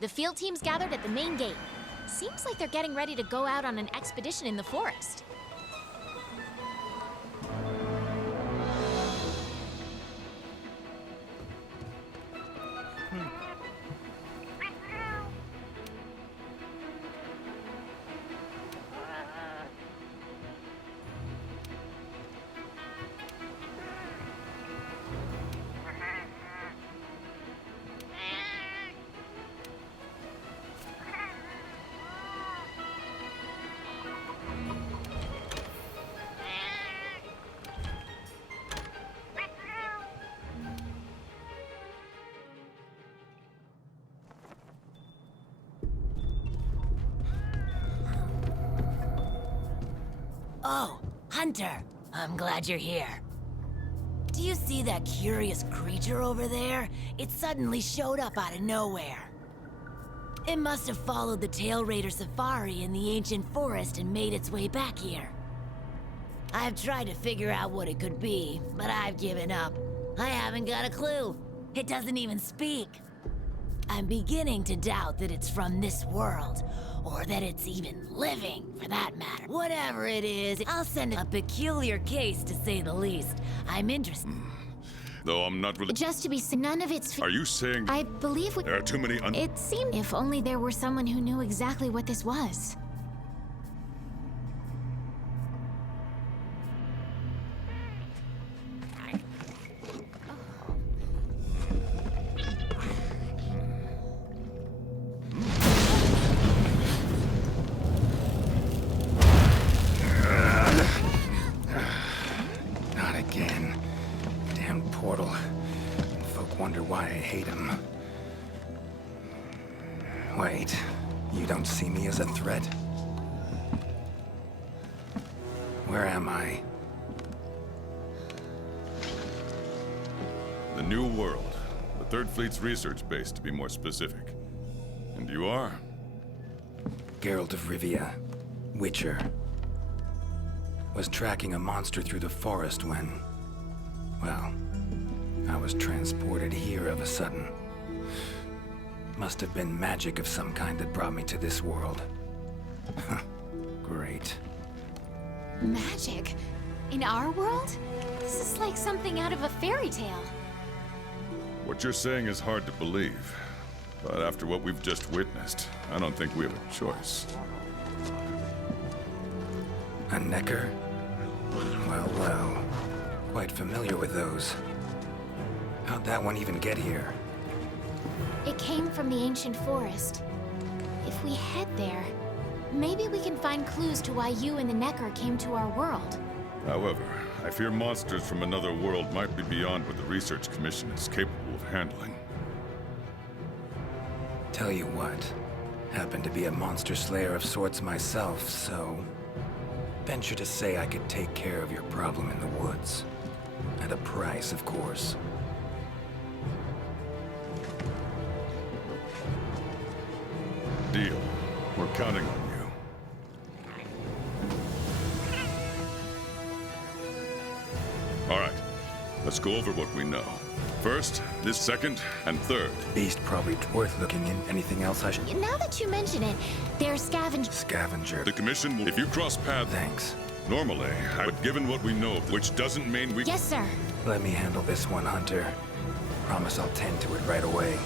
The field team's gathered at the main gate. Seems like they're getting ready to go out on an expedition in the forest. Oh, Hunter, I'm glad you're here. Do you see that curious creature over there? It suddenly showed up out of nowhere. It must have followed the Tail Raider safari in the ancient forest and made its way back here. I've tried to figure out what it could be, but I've given up. I haven't got a clue. It doesn't even speak. I'm beginning to doubt that it's from this world, or that it's even living, for that matter. Whatever it is, I'll send a peculiar case, to say the least. I'm interested. Though I'm not really... Just to be none of it's... Are you saying... I believe There are too many It seemed if only there were someone who knew exactly what this was. Not again. Damn portal. Folk wonder why I hate him. Wait, you don't see me as a threat? Where am I? The New World. The Third Fleet's research base, to be more specific. And you are? Geralt of Rivia. Witcher. Was tracking a monster through the forest when... well, I was transported here of a sudden. Must have been magic of some kind that brought me to this world. Great. Magic? In our world? This is like something out of a fairy tale. What you're saying is hard to believe. But after what we've just witnessed, I don't think we have a choice. A Necker? Well, well. Quite familiar with those. How'd that one even get here? It came from the ancient forest. If we head there, maybe we can find clues to why you and the Necker came to our world. However, I fear monsters from another world might be beyond what the Research Commission is capable of handling. Tell you what, happen to be a monster slayer of sorts myself, so... venture to say I could take care of your problem in the woods. At a price, of course. Deal. We're counting on you. All right. Let's go over what we know. First, this second, and third. Beast probably worth looking in. Anything else I should... Now that you mention it, they're scavengers. Scavenger. The Commission will... If you cross paths... Thanks. Normally, but given what we know, which doesn't mean we... Yes, sir. Let me handle this one, Hunter. Promise I'll tend to it right away.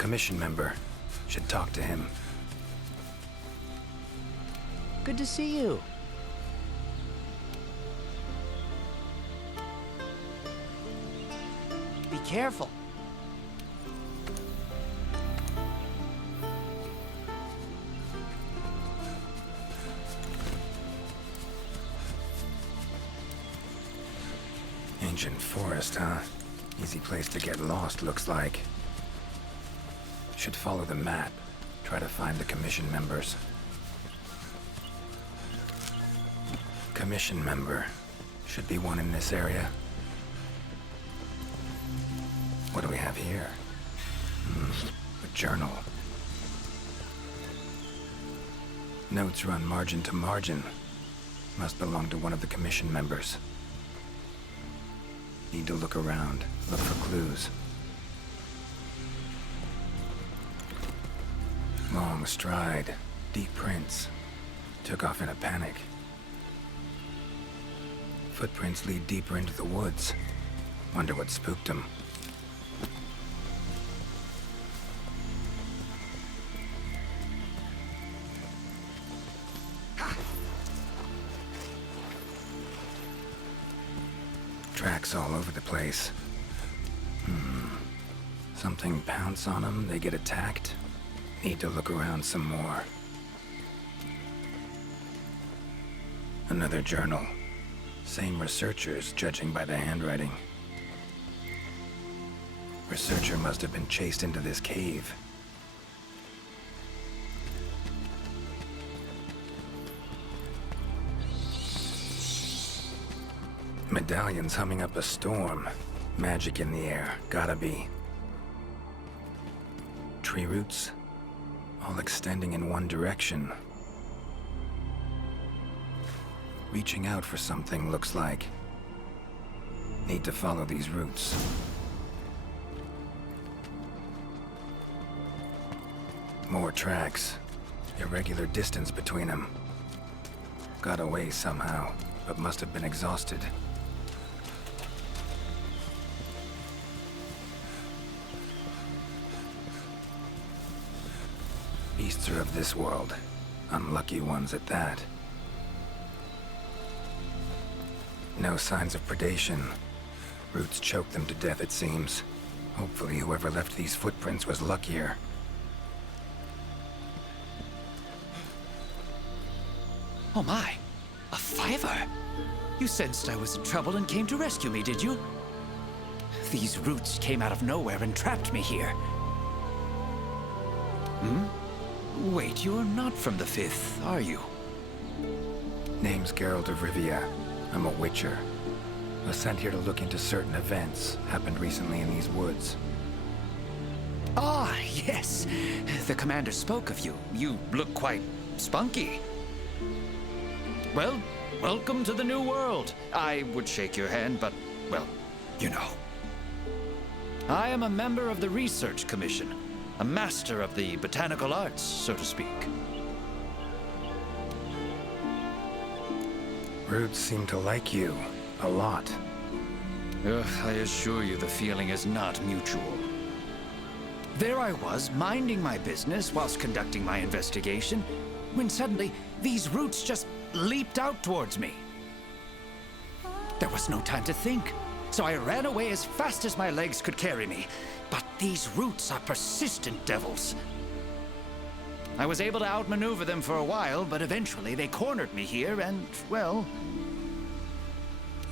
Commission member. Should talk to him. Good to see you. Be careful. Ancient forest, huh? Easy place to get lost, looks like. Should follow the map. Try to find the commission members. Commission member. Should be one in this area. What do we have here? A journal. Notes run margin to margin. Must belong to one of the commission members. Need to look around, look for clues. Long stride, deep prints. Took off in a panic. Footprints lead deeper into the woods. Wonder what spooked him. Tracks all over the place. Something pounce on them, they get attacked. Need to look around some more. Another journal. Same researchers, judging by the handwriting. Researcher must have been chased into this cave. Medallions humming up a storm. Magic in the air, gotta be. Tree roots, all extending in one direction. Reaching out for something, looks like. Need to follow these roots. More tracks. Irregular distance between them. Got away somehow, but must have been exhausted. Beasts are of this world. Unlucky ones at that. No signs of predation. Roots choke them to death, it seems. Hopefully whoever left these footprints was luckier. Oh my, a fiver! You sensed I was in trouble and came to rescue me, did you? These roots came out of nowhere and trapped me here. Wait, you're not from the Fifth, are you? Name's Geralt of Rivia. I'm a witcher. Was sent here to look into certain events happened recently in these woods. Ah, yes. The commander spoke of you. You look quite spunky. Well, welcome to the new world. I would shake your hand, but, well, you know. I am a member of the Research Commission, a master of the botanical arts, so to speak. Roots seem to like you. A lot. I assure you the feeling is not mutual. There I was, minding my business whilst conducting my investigation, when suddenly these roots just leaped out towards me. There was no time to think, so I ran away as fast as my legs could carry me. But these roots are persistent devils. I was able to outmaneuver them for a while, but eventually they cornered me here and, well,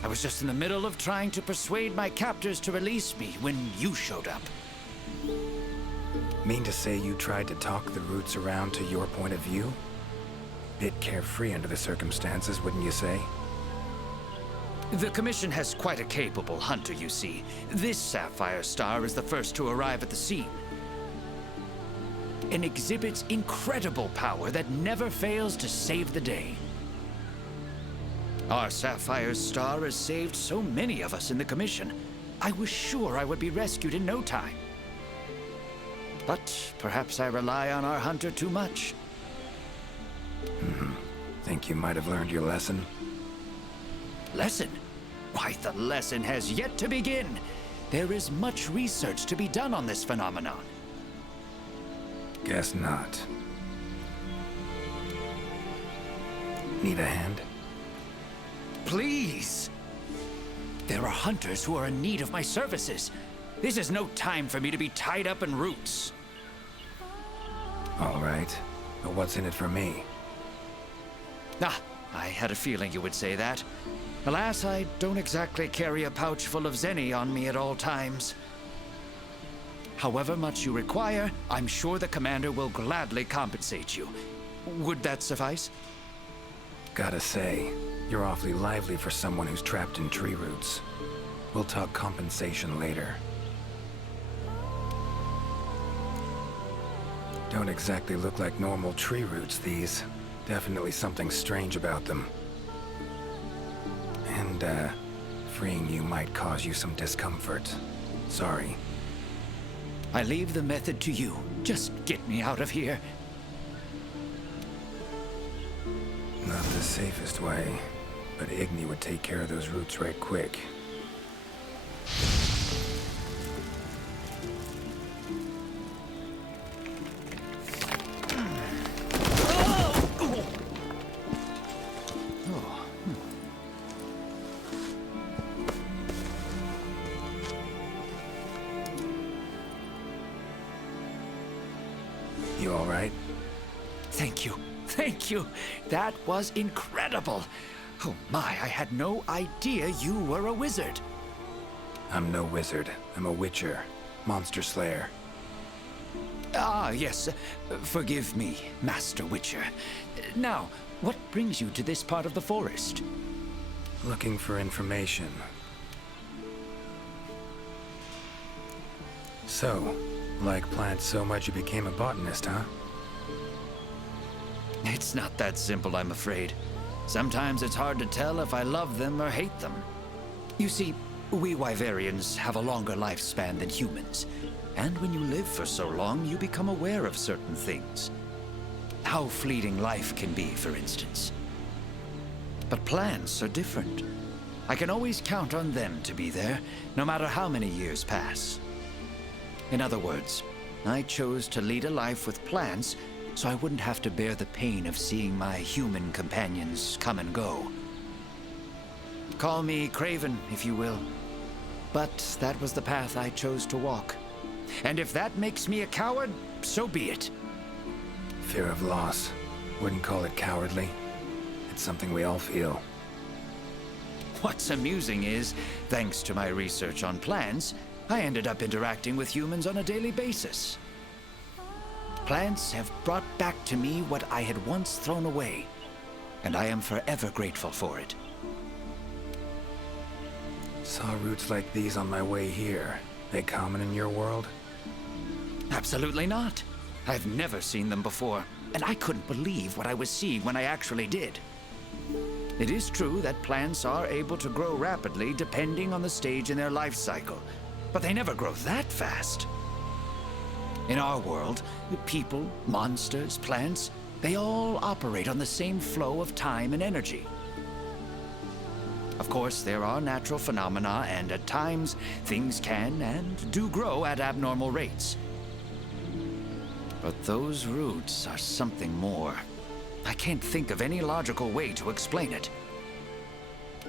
I was just in the middle of trying to persuade my captors to release me when you showed up. Mean to say you tried to talk the roots around to your point of view? Bit carefree under the circumstances, wouldn't you say? The Commission has quite a capable hunter, you see. This sapphire star is the first to arrive at the scene. And exhibits incredible power that never fails to save the day. Our sapphire star has saved so many of us in the Commission. I was sure I would be rescued in no time. But perhaps I rely on our hunter too much. Think you might have learned your lesson? Lesson? Why, the lesson has yet to begin. There is much research to be done on this phenomenon. Guess not. Need a hand? Please! There are hunters who are in need of my services. This is no time for me to be tied up in roots. All right. But what's in it for me? Ah, I had a feeling you would say that. Alas, I don't exactly carry a pouch full of zenny on me at all times. However much you require, I'm sure the commander will gladly compensate you. Would that suffice? Gotta say, you're awfully lively for someone who's trapped in tree roots. We'll talk compensation later. Don't exactly look like normal tree roots, these. Definitely something strange about them. And, freeing you might cause you some discomfort. Sorry. I leave the method to you. Just get me out of here. Not the safest way, but Igni would take care of those roots right quick. You all right? Thank you. Thank you. That was incredible. Oh my, I had no idea you were a wizard. I'm no wizard. I'm a witcher. Monster slayer. Ah, yes. Forgive me, Master Witcher. Now, what brings you to this part of the forest? Looking for information. So, like plants so much you became a botanist, huh? It's not that simple, I'm afraid. Sometimes it's hard to tell if I love them or hate them. You see, we Wyverians have a longer lifespan than humans. And when you live for so long, you become aware of certain things. How fleeting life can be, for instance. But plants are different. I can always count on them to be there, no matter how many years pass. In other words, I chose to lead a life with plants so I wouldn't have to bear the pain of seeing my human companions come and go. Call me craven, if you will. But that was the path I chose to walk. And if that makes me a coward, so be it. Fear of loss. Wouldn't call it cowardly. It's something we all feel. What's amusing is, thanks to my research on plants, I ended up interacting with humans on a daily basis. Plants have brought back to me what I had once thrown away, and I am forever grateful for it. Saw roots like these on my way here. They common in your world? Absolutely not. I've never seen them before, and I couldn't believe what I was seeing when I actually did. It is true that plants are able to grow rapidly depending on the stage in their life cycle, but they never grow that fast. In our world, people, monsters, plants, they all operate on the same flow of time and energy. Of course, there are natural phenomena, and at times, things can and do grow at abnormal rates. But those roots are something more. I can't think of any logical way to explain it.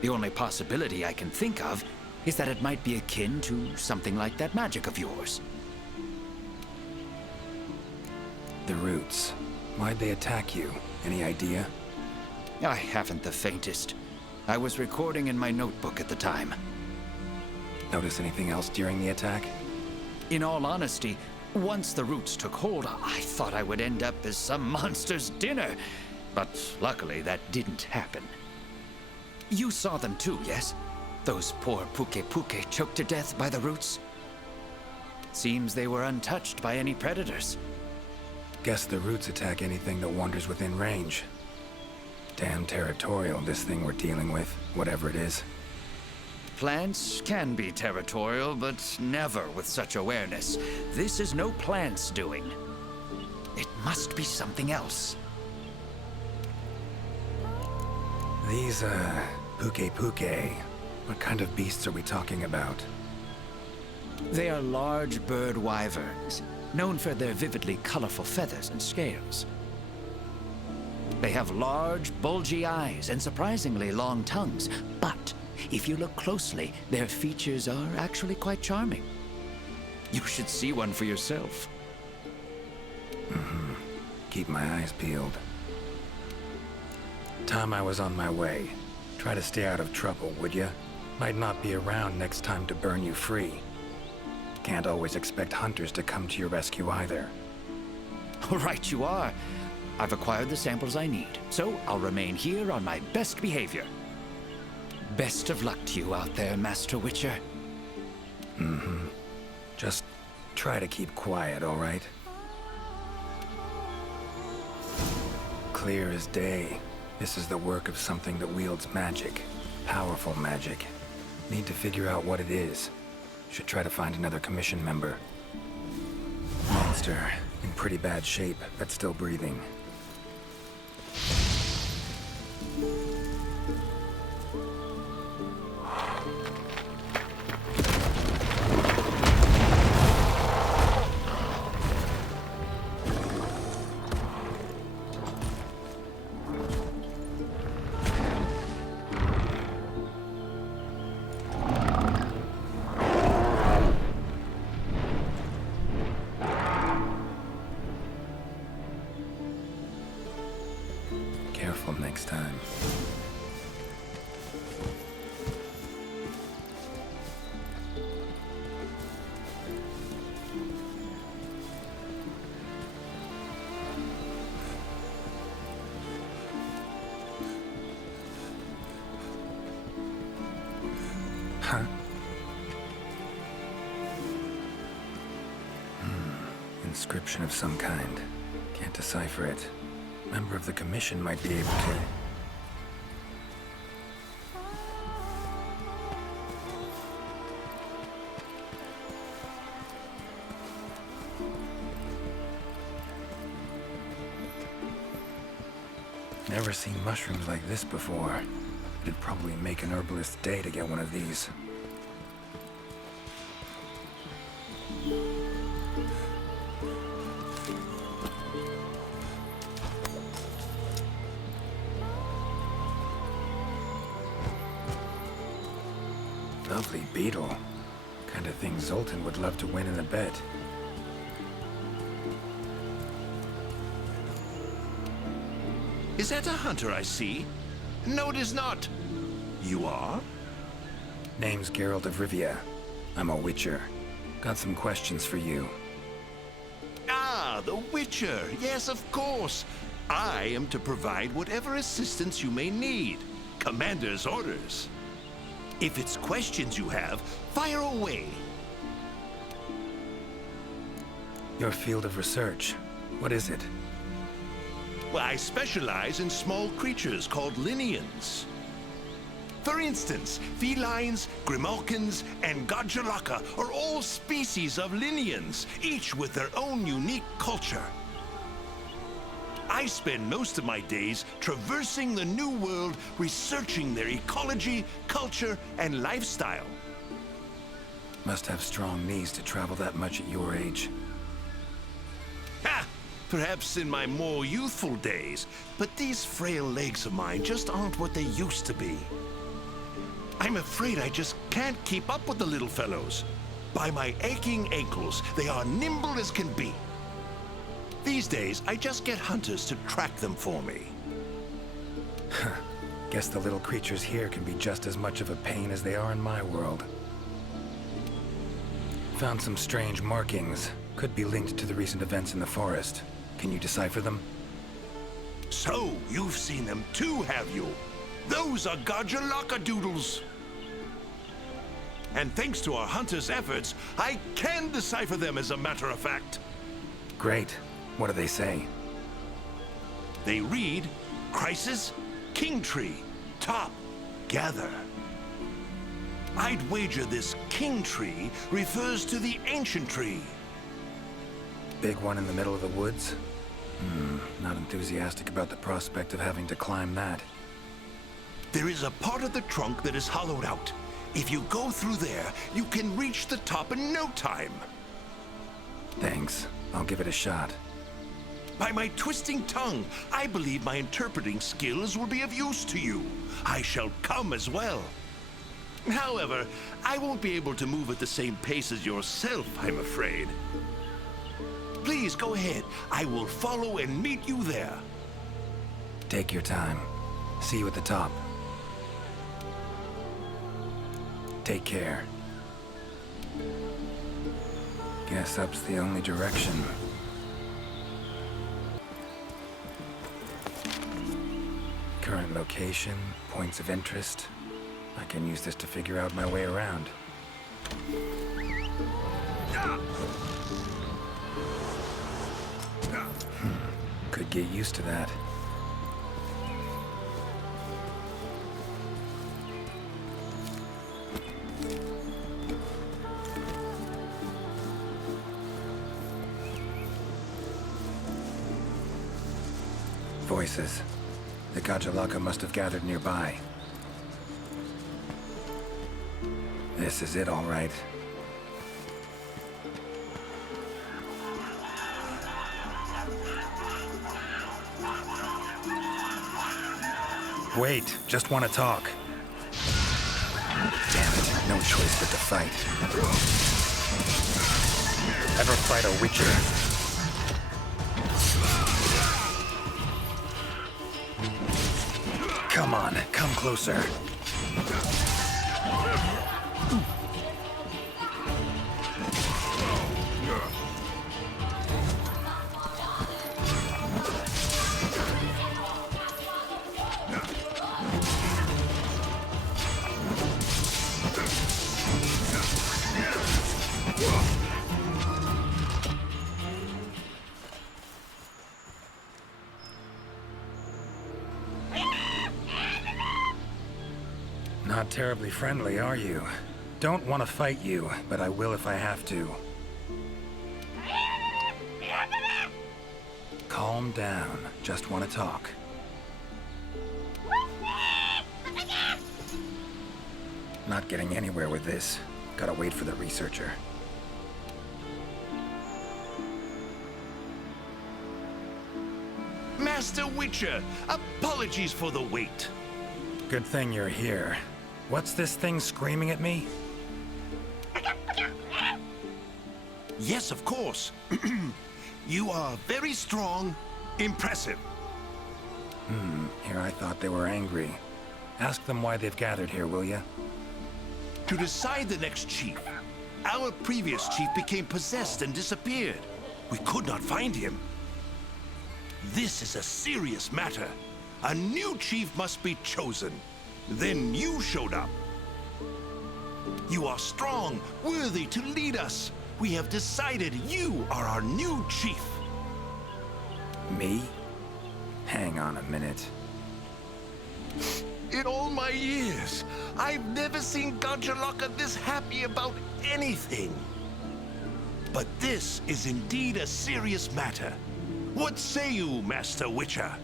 The only possibility I can think of is that it might be akin to something like that magic of yours. The roots. Why'd they attack you? Any idea? I haven't the faintest. I was recording in my notebook at the time. Notice anything else during the attack? In all honesty, once the roots took hold, I thought I would end up as some monster's dinner. But luckily, that didn't happen. You saw them too, yes? Those poor Puke choked to death by the roots? Seems they were untouched by any predators. Guess the roots attack anything that wanders within range. Damn territorial, this thing we're dealing with, whatever it is. Plants can be territorial, but never with such awareness. This is no plant's doing. It must be something else. These, Puke. What kind of beasts are we talking about? They are large bird wyverns. known for their vividly colorful feathers and scales. They have large, bulgy eyes and surprisingly long tongues, but if you look closely, their features are actually quite charming. You should see one for yourself. Keep my eyes peeled. Time I was on my way. Try to stay out of trouble, would ya? Might not be around next time to burn you free. Can't always expect hunters to come to your rescue either. Right you are. I've acquired the samples I need, so I'll remain here on my best behavior. Best of luck to you out there, Master Witcher. Just try to keep quiet, all right? Clear as day. This is the work of something that wields magic. Powerful magic. Need to figure out what it is. Should try to find another commission member. Monster. In pretty bad shape, but still breathing. Careful next time. Huh? Inscription of some kind. Can't decipher it. Member of the Commission might be able to. Never seen mushrooms like this before. It'd probably make an herbalist's day to get one of these. Lovely beetle. Kind of thing Zoltan would love to win in a bet. Is that a hunter I see? No, it is not. You are? Name's Geralt of Rivia. I'm a Witcher. Got some questions for you. Ah, the Witcher. Yes, of course. I am to provide whatever assistance you may need. Commander's orders. If it's questions you have, fire away. Your field of research. What is it? Well, I specialize in small creatures called Linians. For instance, felines, grimalkins, and Godjalaka are all species of Linians, each with their own unique culture. I spend most of my days traversing the New World, researching their ecology, culture, and lifestyle. Must have strong knees to travel that much at your age. Ha! Perhaps in my more youthful days, but these frail legs of mine just aren't what they used to be. I'm afraid I just can't keep up with the little fellows. By my aching ankles, they are nimble as can be. These days, I just get hunters to track them for me. Guess the little creatures here can be just as much of a pain as they are in my world. Found some strange markings. Could be linked to the recent events in the forest. Can you decipher them? So, you've seen them too, have you? Those are Godjalaka doodles. And thanks to our hunters' efforts, I can decipher them as a matter of fact. Great. What do they say? They read, Crisis, King Tree, Top, Gather. I'd wager this King Tree refers to the ancient tree. Big one in the middle of the woods? Not enthusiastic about the prospect of having to climb that. There is a part of the trunk that is hollowed out. If you go through there, you can reach the top in no time. Thanks. I'll give it a shot. By my twisting tongue, I believe my interpreting skills will be of use to you. I shall come as well. However, I won't be able to move at the same pace as yourself, I'm afraid. Please go ahead. I will follow and meet you there. Take your time. See you at the top. Take care. Guess up's the only direction. Current location, points of interest. I can use this to figure out my way around. Could get used to that. Voices. The Gajalaka must have gathered nearby. This is it, all right. Wait, just want to talk. Damn it, no choice but to fight. Ever fight a Witcher? Come on, come closer. Not terribly friendly, are you? Don't want to fight you, but I will if I have to. Calm down. Just want to talk. Not getting anywhere with this. Gotta wait for the researcher. Master Witcher, apologies for the wait. Good thing you're here. What's this thing screaming at me? Yes, of course. You are very strong, impressive. Here I thought they were angry. Ask them why they've gathered here, will ya? To decide the next chief. Our previous chief became possessed and disappeared. We could not find him. This is a serious matter. A new chief must be chosen. Then you showed up. You are strong, worthy to lead us. We have decided you are our new chief. Me? Hang on a minute. In all my years, I've never seen Gajalaka this happy about anything. But this is indeed a serious matter. What say you, Master Witcher?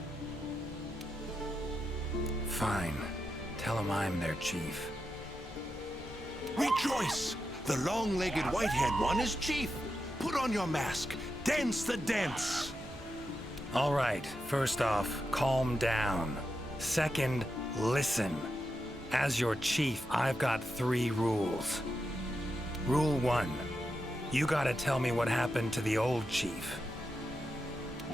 Fine. Tell them I'm their chief. Rejoice! The long-legged white-haired one is chief. Put on your mask. Dance the dance. All right, first off, calm down. Second, listen. As your chief, I've got 3 rules. Rule 1, you gotta tell me what happened to the old chief.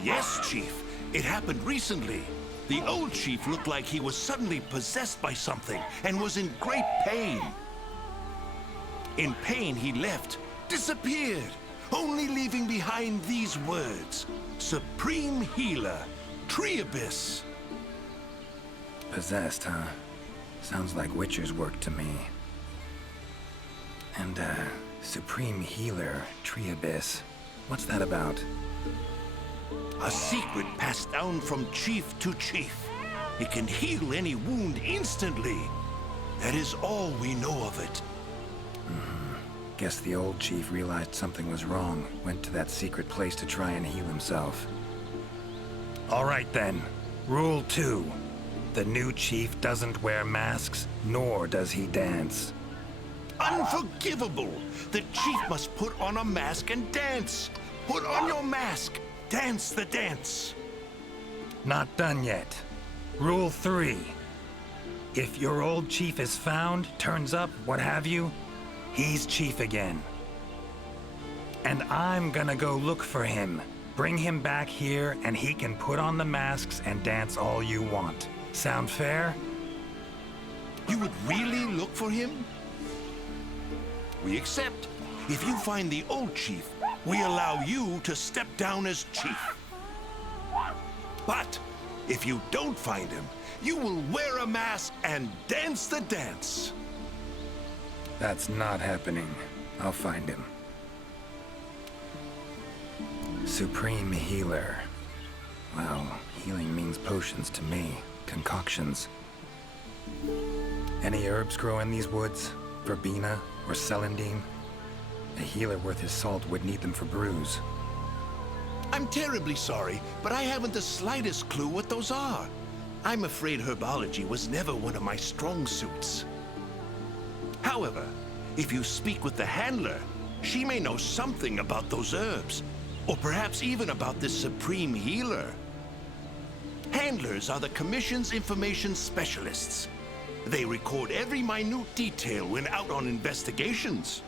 Yes, Chief. It happened recently. The old chief looked like he was suddenly possessed by something and was in great pain. In pain, he left, disappeared, only leaving behind these words. Supreme Healer, Triabyss. Possessed, huh? Sounds like Witcher's work to me. And, Supreme Healer, Triabyss. What's that about? A secret passed down from chief to chief. It can heal any wound instantly. That is all we know of it. Guess the old chief realized something was wrong, went to that secret place to try and heal himself. All right then. Rule 2. The new chief doesn't wear masks, nor does he dance. Unforgivable! The chief must put on a mask and dance. Put on your mask. Dance the dance. Not done yet. Rule 3. If your old chief is found, turns up, what have you, he's chief again. And I'm gonna go look for him. Bring him back here, and he can put on the masks and dance all you want. Sound fair? You would really look for him? We accept. If you find the old chief, we allow you to step down as chief. But if you don't find him, you will wear a mask and dance the dance. That's not happening. I'll find him. Supreme Healer. Well, healing means potions to me. Concoctions. Any herbs grow in these woods? Verbena or celandine? A healer worth his salt would need them for brews. I'm terribly sorry, but I haven't the slightest clue what those are. I'm afraid herbology was never one of my strong suits. However, if you speak with the handler, she may know something about those herbs, or perhaps even about this supreme healer. Handlers are the Commission's information specialists. They record every minute detail when out on investigations.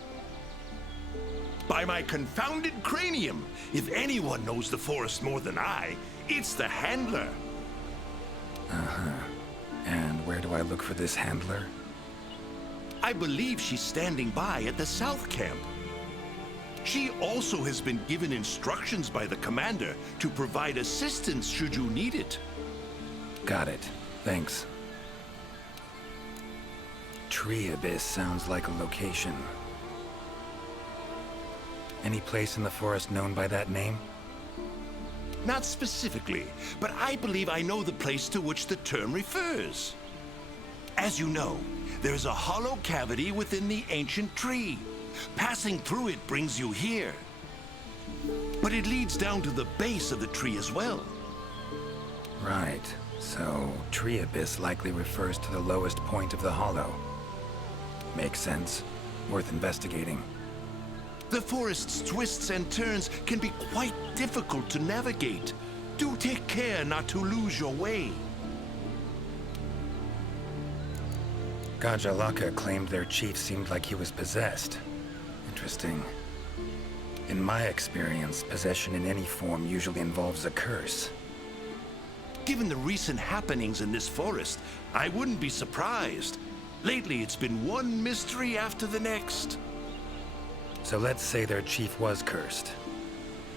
By my confounded cranium, if anyone knows the forest more than I, it's the handler. And where do I look for this handler? I believe she's standing by at the South Camp. She also has been given instructions by the commander to provide assistance should you need it. Got it. Thanks. Tree Abyss sounds like a location. Any place in the forest known by that name? Not specifically, but I believe I know the place to which the term refers. As you know, there's a hollow cavity within the ancient tree. Passing through it brings you here. But it leads down to the base of the tree as well. Right. So, Tree Abyss likely refers to the lowest point of the hollow. Makes sense. Worth investigating. The forest's twists and turns can be quite difficult to navigate. Do take care not to lose your way. Gajalaka claimed their chief seemed like he was possessed. Interesting. In my experience, possession in any form usually involves a curse. Given the recent happenings in this forest, I wouldn't be surprised. Lately, it's been one mystery after the next. So let's say their chief was cursed.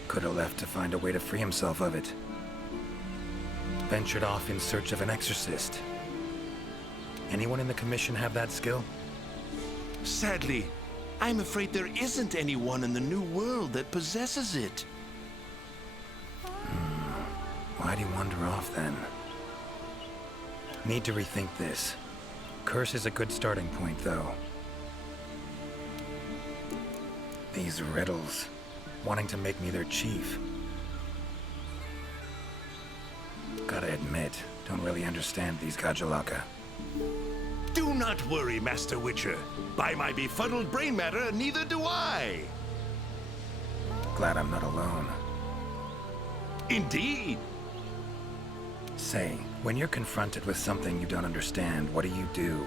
Could have left to find a way to free himself of it. Ventured off in search of an exorcist. Anyone in the Commission have that skill? Sadly, I'm afraid there isn't anyone in the New World that possesses it. Why'd he wander off then? Need to rethink this. Curse is a good starting point, though. These riddles, wanting to make me their chief. Gotta admit, don't really understand these Gajalaka. Do not worry, Master Witcher. By my befuddled brain matter, neither do I. Glad I'm not alone. Indeed. Say, when you're confronted with something you don't understand, what do?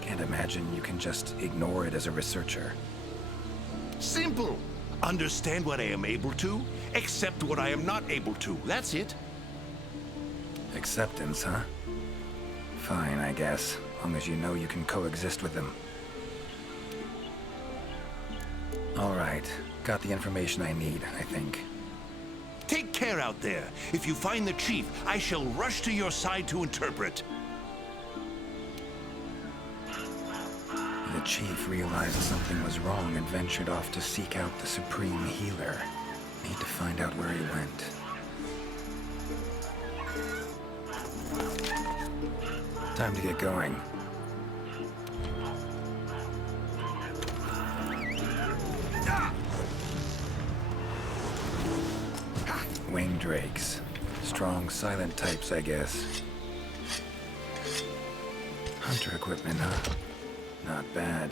Can't imagine you can just ignore it as a researcher. Simple. Understand what I am able to, accept what I am not able to. That's it. Acceptance, huh? Fine, I guess. Long as you know you can coexist with them. All right. Got the information I need, I think. Take care out there. If you find the chief, I shall rush to your side to interpret. The chief realized something was wrong and ventured off to seek out the Supreme Healer. Need to find out where he went. Time to get going. Wing drakes. Strong, silent types, I guess. Hunter equipment, huh? Not bad.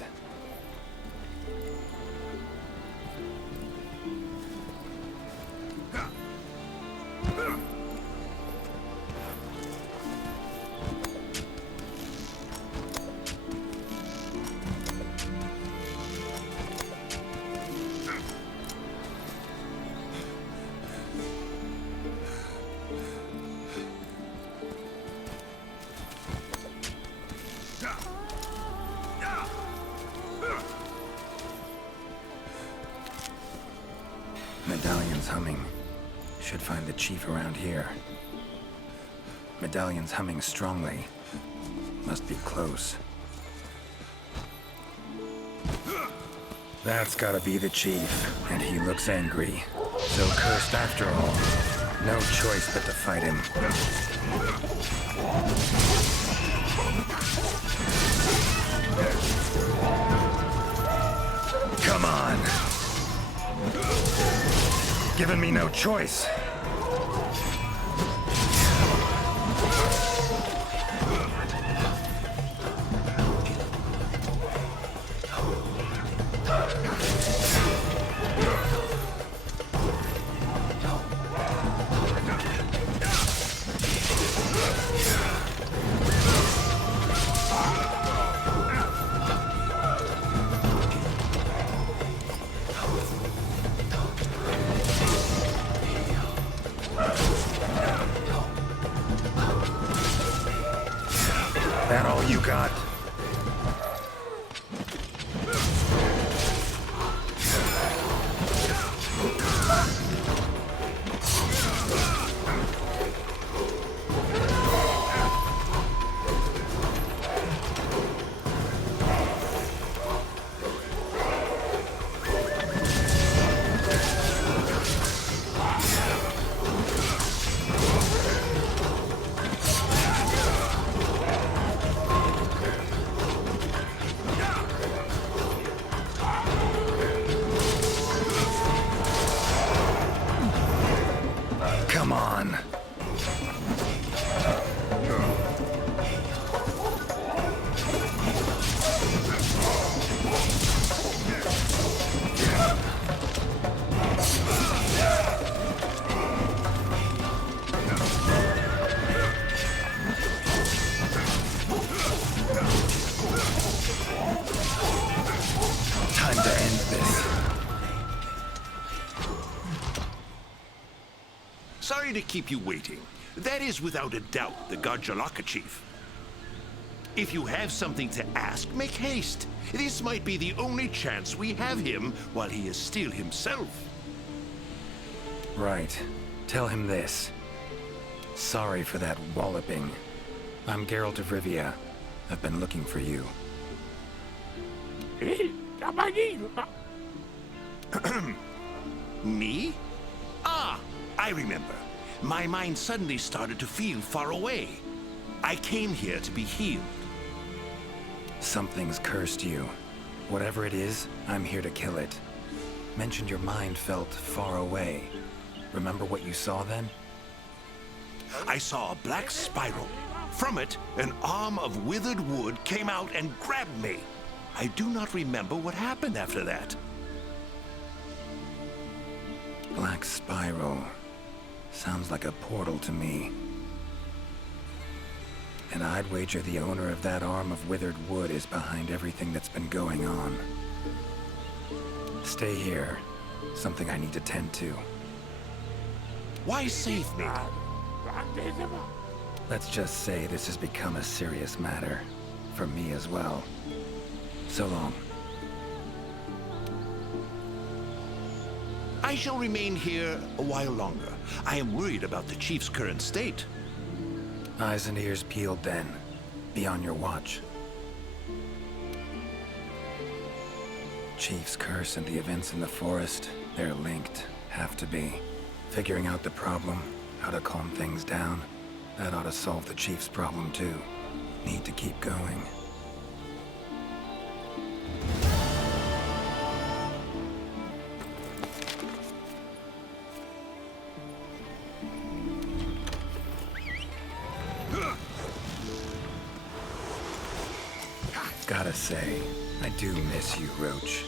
should find the chief around here. Medallion's humming strongly. Must be close. That's gotta be the chief, and he looks angry. So cursed after all. No choice but to fight him. Come on! Giving me no choice. That all you got? Come on. Time to end this. Sorry to keep you waiting. That is without a doubt the Gajjalaka chief. If you have something to ask, make haste. This might be the only chance we have him while he is still himself. Right. Tell him this. Sorry for that walloping. I'm Geralt of Rivia. I've been looking for you. Me? Ah, I remember. My mind suddenly started to feel far away. I came here to be healed. Something's cursed you. Whatever it is, I'm here to kill it. Mentioned your mind felt far away. Remember what you saw then? I saw a black spiral. From it, an arm of withered wood came out and grabbed me. I do not remember what happened after that. Black spiral. Sounds like a portal to me. And I'd wager the owner of that arm of withered wood is behind everything that's been going on. Stay here. Something I need to tend to. Why save me? Let's just say this has become a serious matter. For me as well. So long. I shall remain here a while longer. I am worried about the chief's current state. Eyes and ears peeled then. Be on your watch. Chief's curse and the events in the forest, they're linked. Have to be. Figuring out the problem, how to calm things down, that ought to solve the Chief's problem too. Need to keep going. Gotta say, I do miss you, Roach.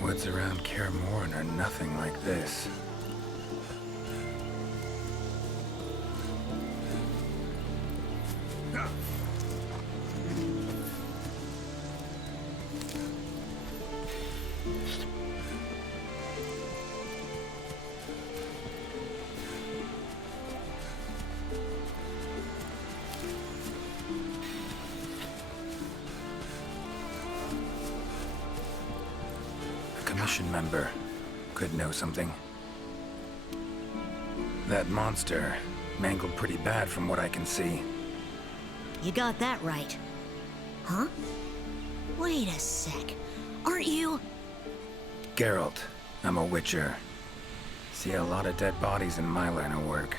Woods around Kaer Morhen are nothing like this. mission member. Could know something. That monster mangled pretty bad from what I can see. You got that right. Huh? Wait a sec. Aren't you... Geralt, I'm a Witcher. See a lot of dead bodies in my line of work.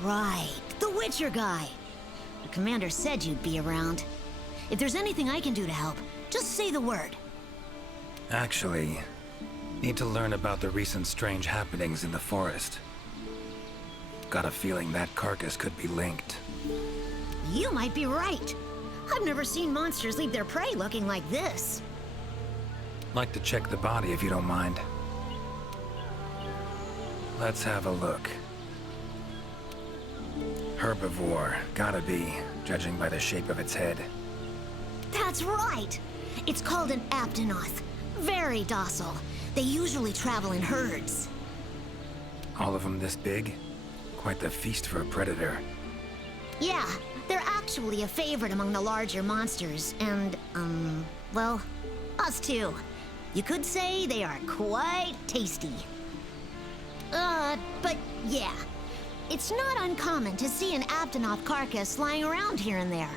Right, the Witcher guy. The commander said you'd be around. If there's anything I can do to help, just say the word. Actually, need to learn about the recent strange happenings in the forest. Got a feeling that carcass could be linked. You might be right. I've never seen monsters leave their prey looking like this. Like to check the body if you don't mind. Let's have a look. Herbivore, gotta be, judging by the shape of its head. That's right! It's called an aptonoth. Very docile. They usually travel in herds. All of them this big? Quite the feast for a predator. Yeah, they're actually a favorite among the larger monsters, and, well, us too. You could say they are quite tasty. But yeah, it's not uncommon to see an aptonoth carcass lying around here and there.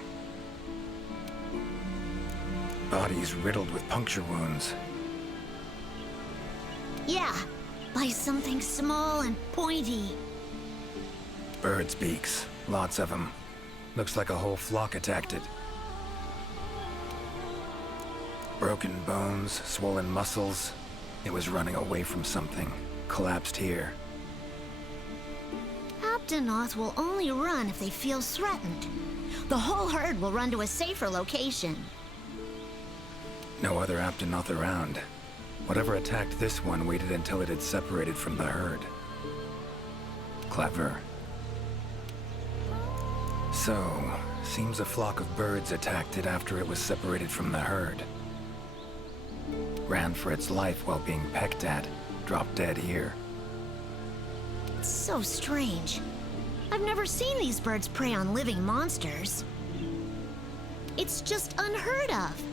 Body's riddled with puncture wounds. Yeah, by something small and pointy. Birds' beaks, lots of them. Looks like a whole flock attacked it. Broken bones, swollen muscles. It was running away from something. Collapsed here. Aptonoth will only run if they feel threatened. The whole herd will run to a safer location. No other Aptonoth around. Whatever attacked this one waited until it had separated from the herd. Clever. So, seems a flock of birds attacked it after it was separated from the herd. Ran for its life while being pecked at, dropped dead here. It's so strange. I've never seen these birds prey on living monsters. It's just unheard of.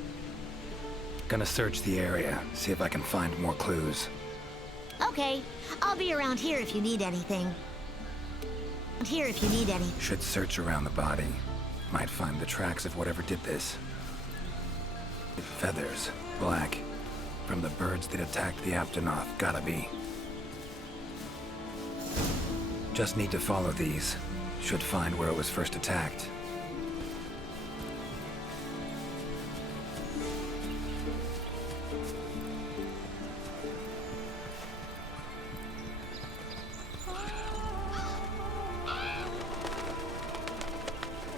Gonna search the area, see if I can find more clues. Okay, I'll be around here if you need anything. Should search around the body. Might find the tracks of whatever did this. Feathers, black. From the birds that attacked the Aptonoth, gotta be. Just need to follow these. Should find where it was first attacked.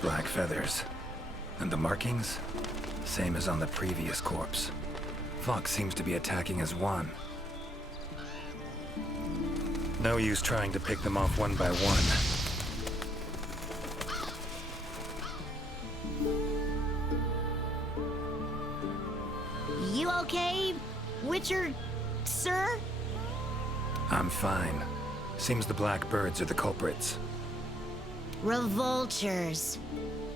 Black feathers. And the markings? Same as on the previous corpse. Fox seems to be attacking as one. No use trying to pick them off one by one. You okay, Witcher, sir? I'm fine. Seems the black birds are the culprits. Revoltures.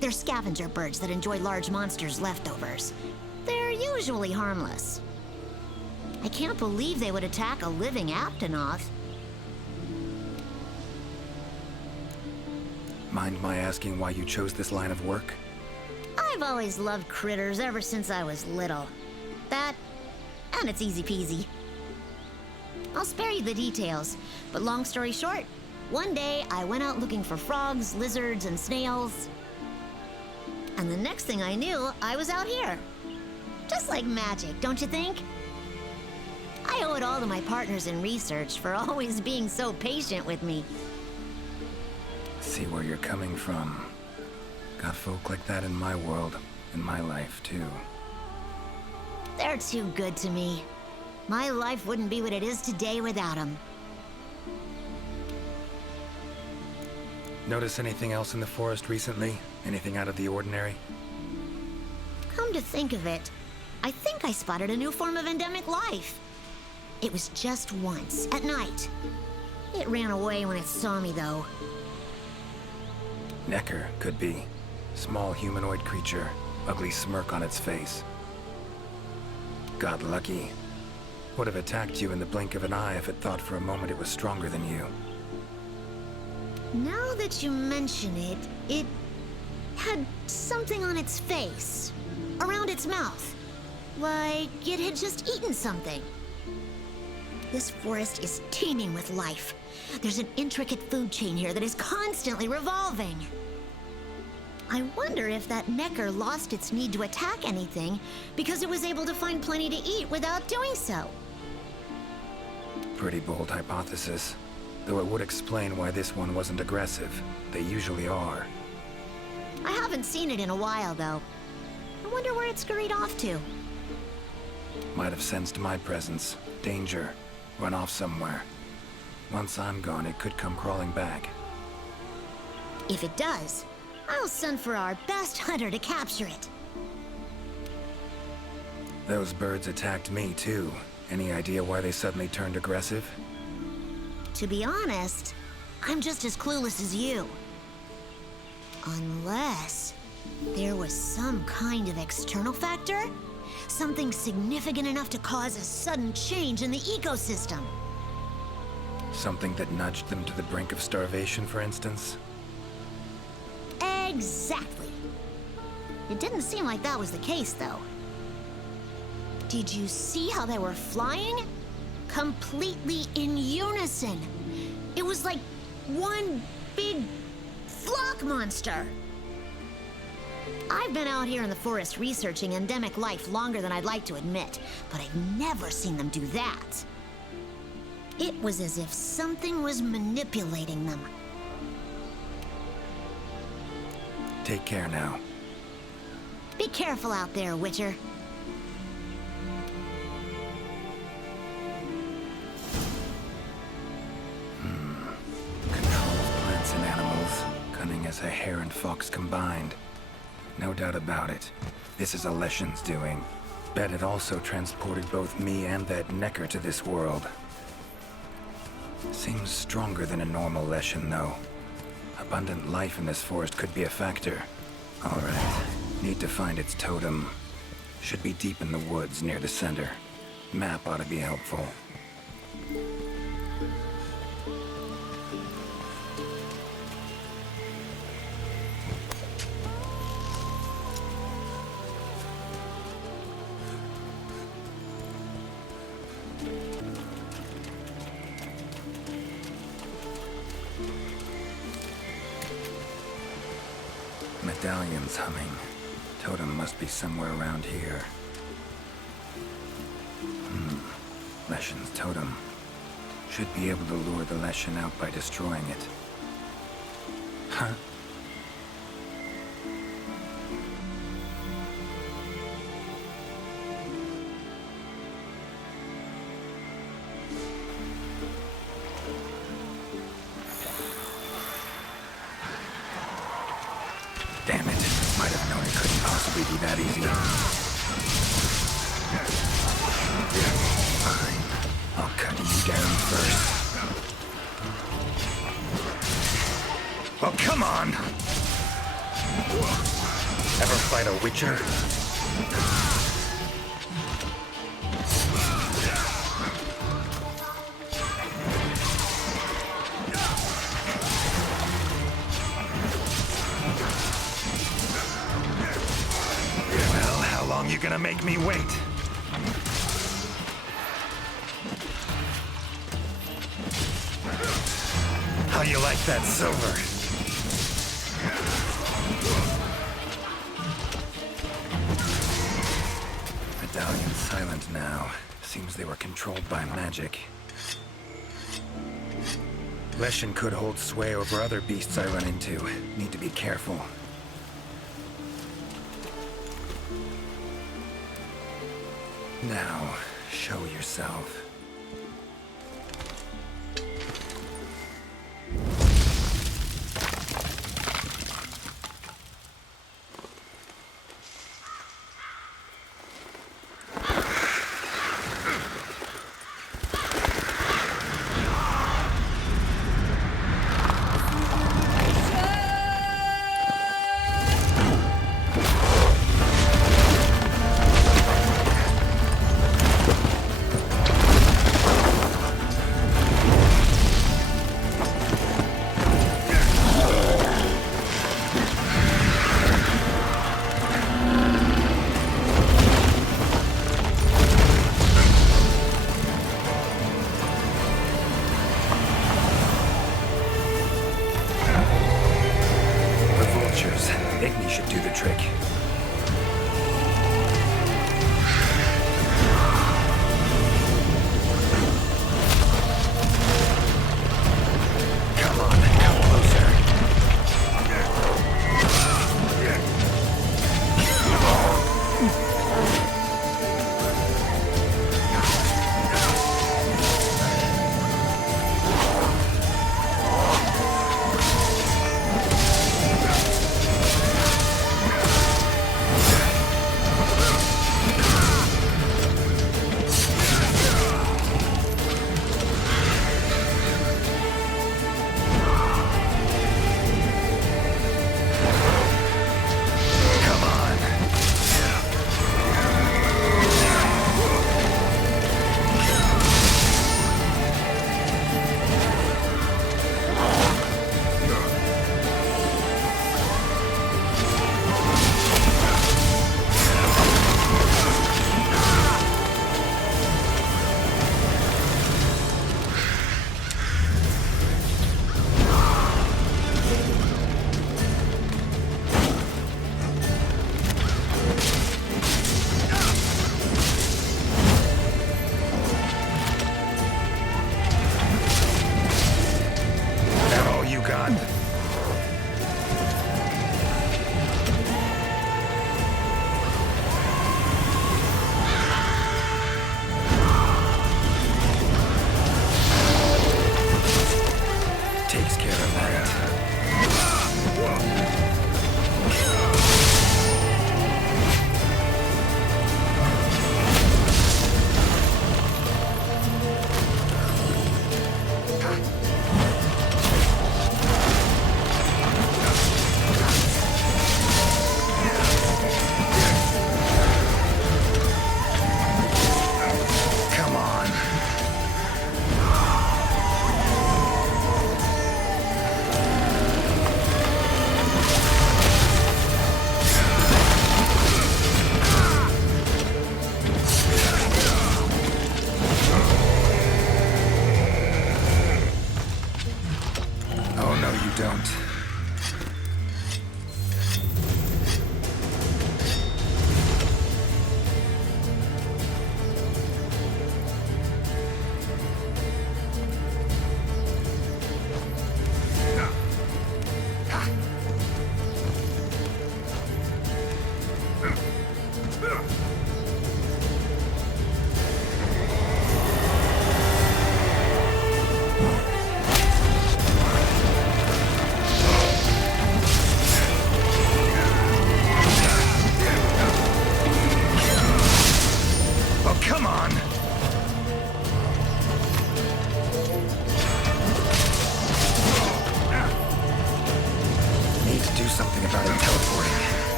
They're scavenger birds that enjoy large monsters' leftovers. They're usually harmless. I can't believe they would attack a living Aptonoth. Mind my asking why you chose this line of work? I've always loved critters ever since I was little. That, and it's easy peasy. I'll spare you the details, but long story short, one day I went out looking for frogs, lizards, and snails. And the next thing I knew, I was out here. Just like magic, don't you think? I owe it all to my partners in research for always being so patient with me. See where you're coming from. Got folk like that in my world, in my life, too. They're too good to me. My life wouldn't be what it is today without them. Notice anything else in the forest recently? Anything out of the ordinary? Come to think of it, I think I spotted a new form of endemic life. It was just once, at night. It ran away when it saw me, though. Necker, could be. Small humanoid creature, ugly smirk on its face. Got lucky. Would have attacked you in the blink of an eye if it thought for a moment it was stronger than you. Now that you mention it, it had something on its face, around its mouth, like it had just eaten something. This forest is teeming with life. There's an intricate food chain here that is constantly revolving. I wonder if that Necker lost its need to attack anything because it was able to find plenty to eat without doing so. Pretty bold hypothesis. Though it would explain why this one wasn't aggressive. They usually are. I haven't seen it in a while, though. I wonder where it scurried off to. Might have sensed my presence. Danger. Run off somewhere. Once I'm gone, it could come crawling back. If it does, I'll send for our best hunter to capture it. Those birds attacked me, too. Any idea why they suddenly turned aggressive? To be honest, I'm just as clueless as you. Unless there was some kind of external factor? Something significant enough to cause a sudden change in the ecosystem. Something that nudged them to the brink of starvation, for instance? Exactly. It didn't seem like that was the case, though. Did you see how they were flying? Completely in unison. It was like one big flock monster. I've been out here in the forest researching endemic life longer than I'd like to admit, but I've never seen them do that. It was as if something was manipulating them. Take care now. Be careful out there, Witcher. Controls plants and animals. Cunning as a hare and fox combined. No doubt about it. This is a Leshen's doing. Bet it also transported both me and that Necker to this world. Seems stronger than a normal Leshen, though. Abundant life in this forest could be a factor. Alright. Need to find its totem. Should be deep in the woods near the center. Map ought to be helpful. Medallion's humming. Totem must be somewhere around here. Leshen's totem. Should be able to lure the Leshen out by destroying it. Huh? Damn it. Might have known it couldn't possibly be that easy. Fine. I'll cut you down first. Oh, come on! Ever fight a Witcher? You gonna make me wait? How you like that silver? Medallion's silent now. Seems they were controlled by magic. Leshen could hold sway over other beasts I run into. Need to be careful. Now, show yourself. Gravity should do the trick. Come on, come closer.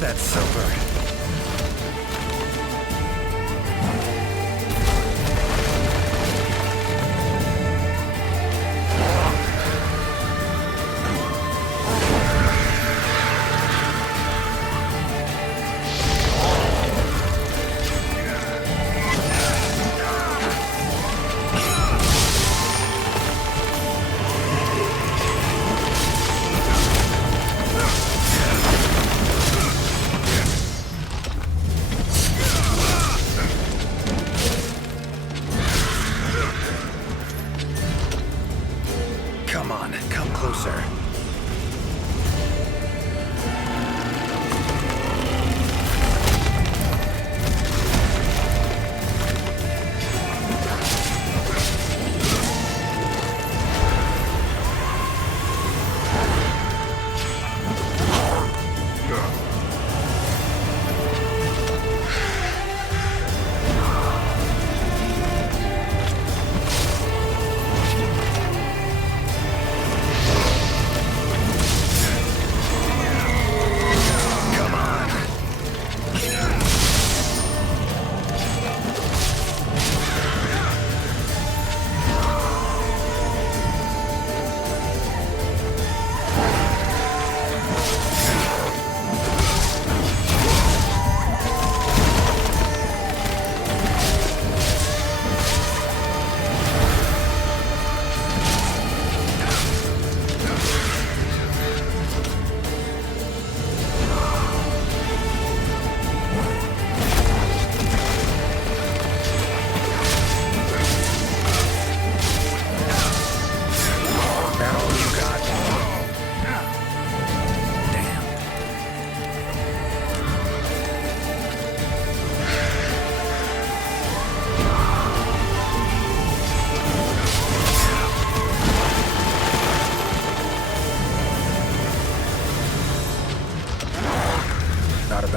That's sober. Come on, come closer.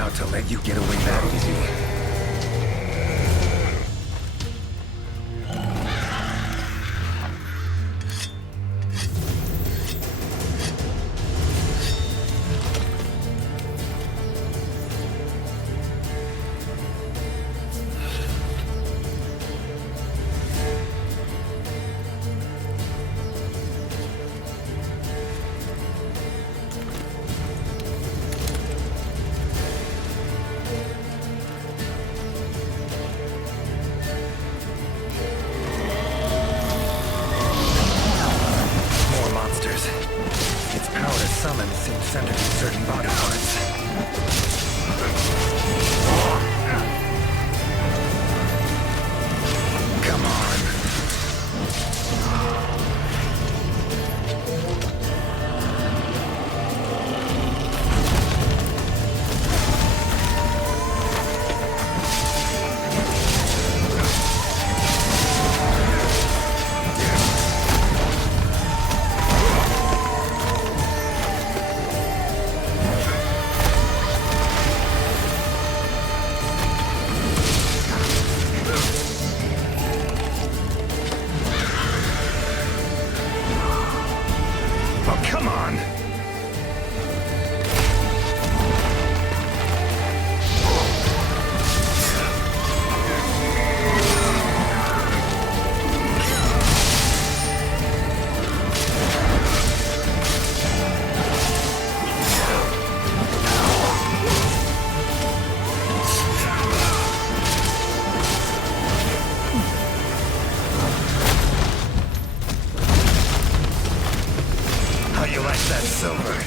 about to let you get away that easy. Its power to summon seems centered in certain body parts. Come on. Oh, come on! How you like that silver?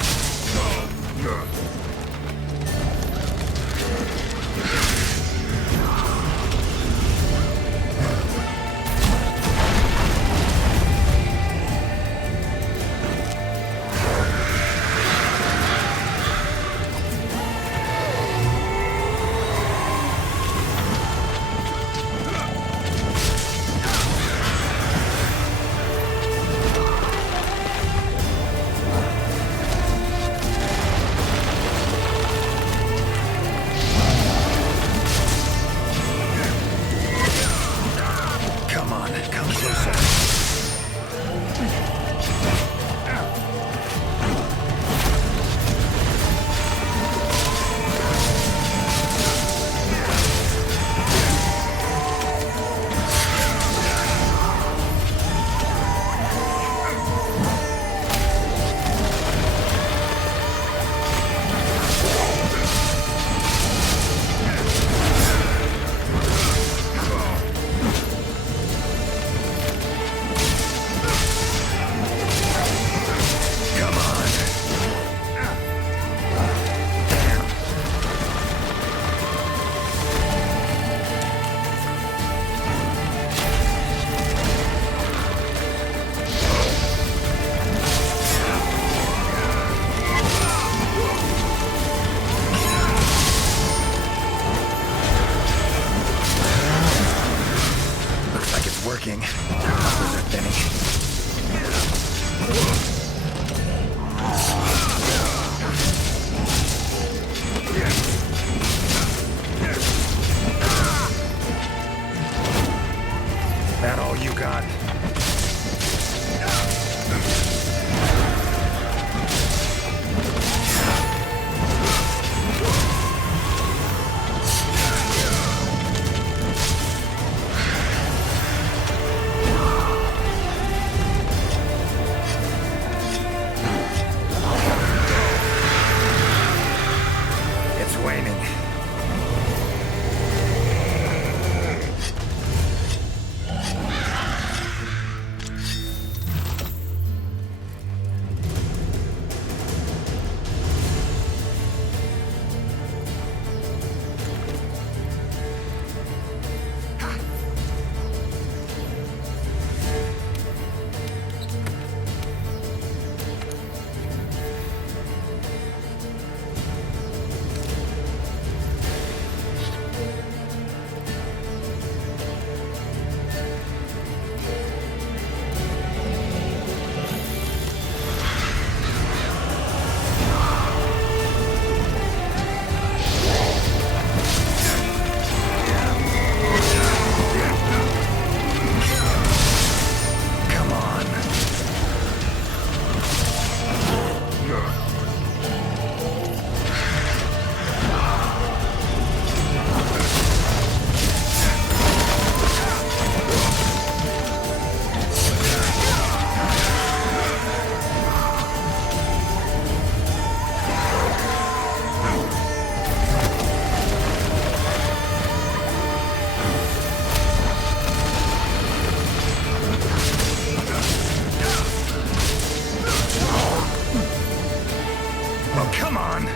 Oh, come on!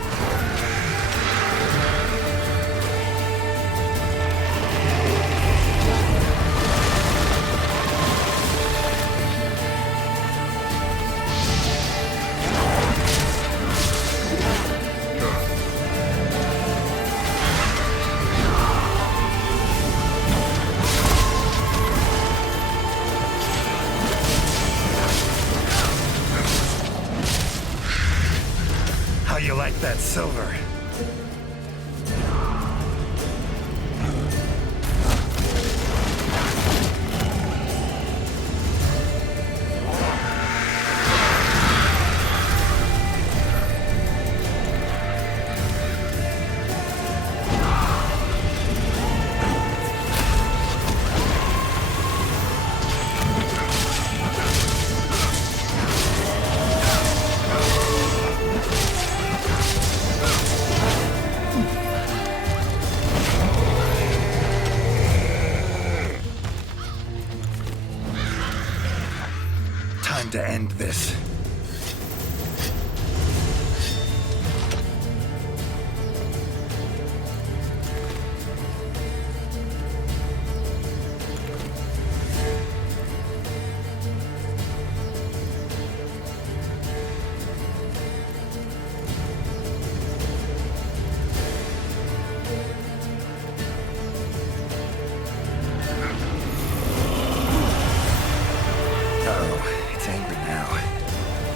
How you like that silver? Time to end this. Oh, it's angry now.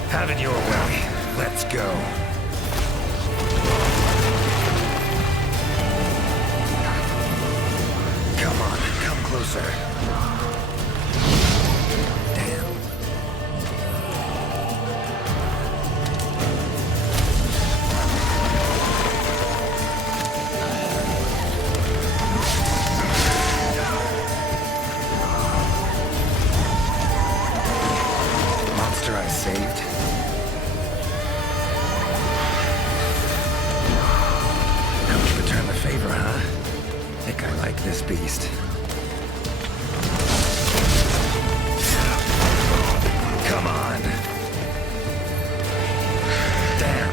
Have it your way. Let's go. Come on, come closer. Damn. Monster I saved. Come to return the favor, huh? Think I like this beast. Come on. Damn.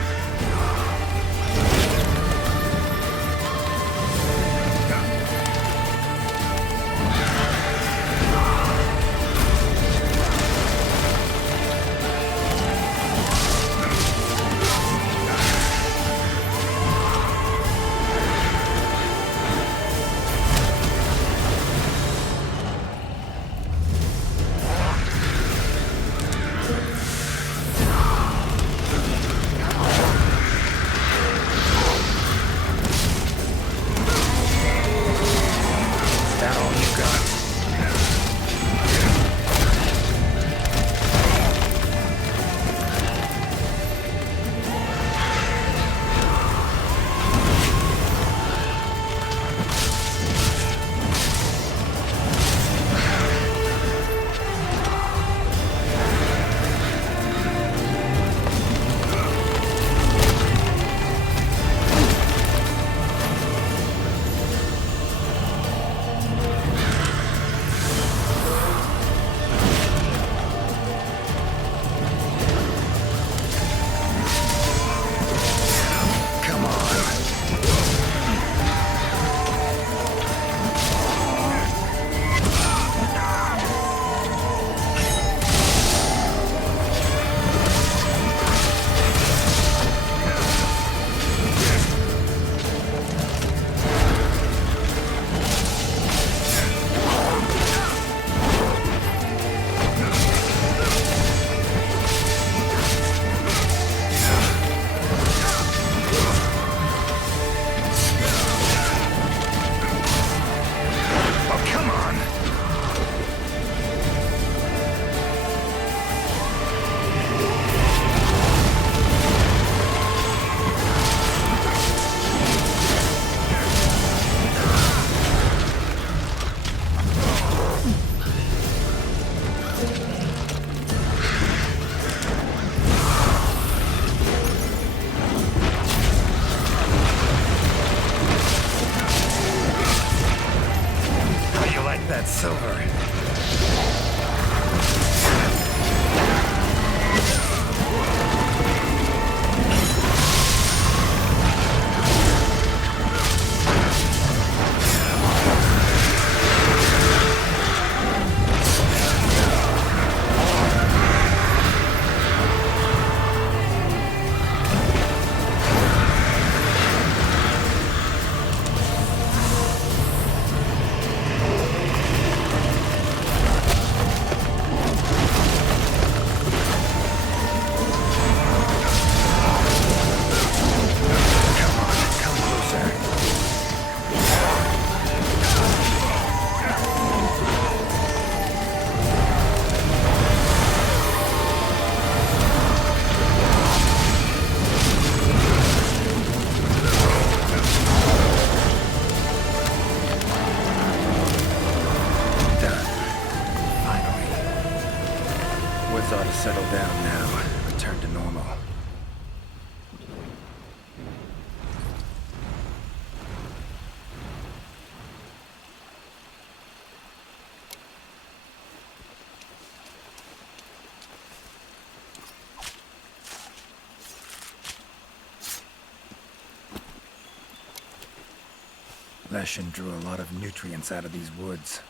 Leshen drew a lot of nutrients out of these woods.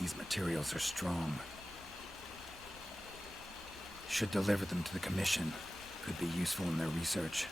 These materials are strong. Should deliver them to the Commission. Could be useful in their research.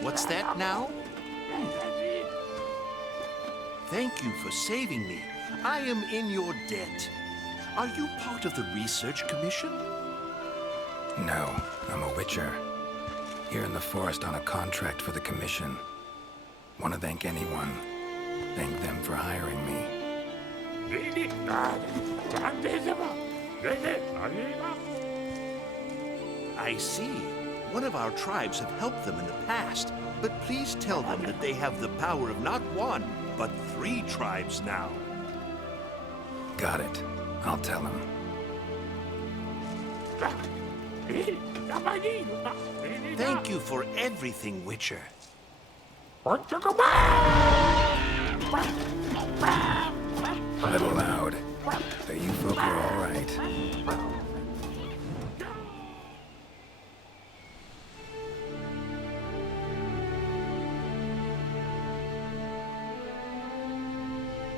What's that now? Thank you for saving me. I am in your debt. Are you part of the Research Commission? No, I'm a witcher. Here in the forest on a contract for the Commission. Want to thank anyone. Thank them for hiring me. I see. One of our tribes have helped them in the past, but please tell them that they have the power of not one, but 3 tribes now. Got it. I'll tell him. Thank you for everything, Witcher. A little loud. But you folk are all right.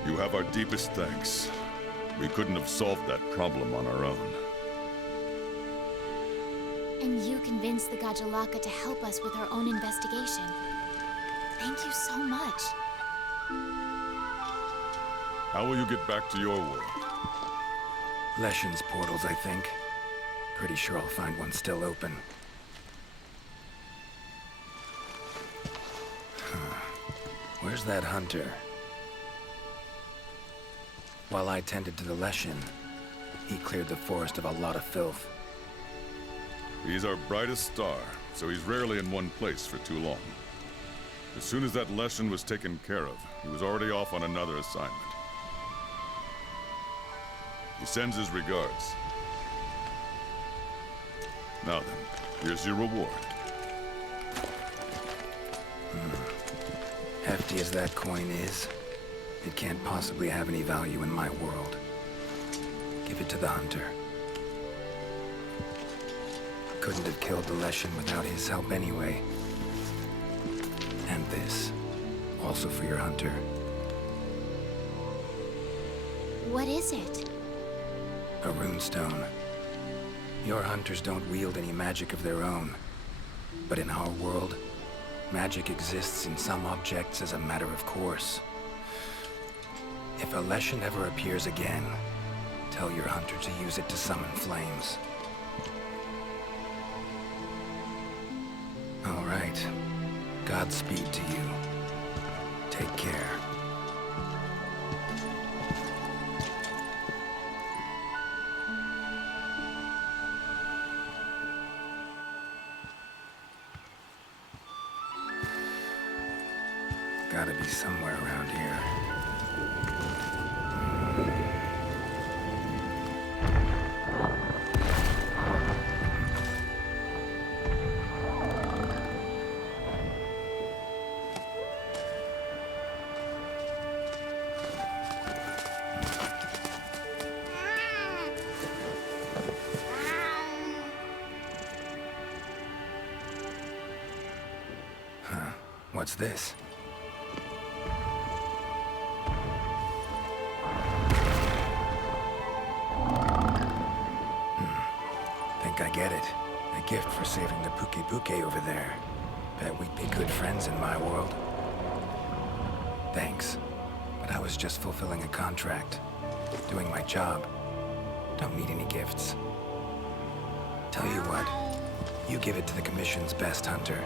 You have our deepest thanks. We couldn't have solved that problem on our own. And you convinced the Gajalaka to help us with our own investigation. Thank you so much. How will you get back to your world? Leshen's portals, I think. Pretty sure I'll find one still open. Where's that hunter? While I tended to the Leshen, he cleared the forest of a lot of filth. He's our brightest star, so he's rarely in one place for too long. As soon as that Leshen was taken care of, he was already off on another assignment. He sends his regards. Now then, here's your reward. Hefty as that coin is, it can't possibly have any value in my world. Give it to the hunter. Couldn't have killed the Leshen without his help anyway. And this, also for your hunter. What is it? A runestone. Your hunters don't wield any magic of their own. But in our world, magic exists in some objects as a matter of course. If a Leshen ever appears again, tell your hunter to use it to summon flames. All right. Godspeed to you. Take care. Gotta be somewhere around here. What's this? Think I get it. A gift for saving the Puke over there. Bet we'd be good friends in my world. Thanks. But I was just fulfilling a contract. Doing my job. Don't need any gifts. Tell you what. You give it to the Commission's best hunter.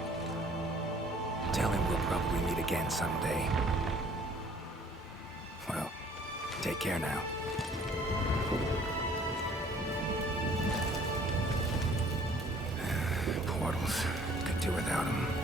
Tell him we'll probably meet again someday. Well, take care now. Portals. Could do without them.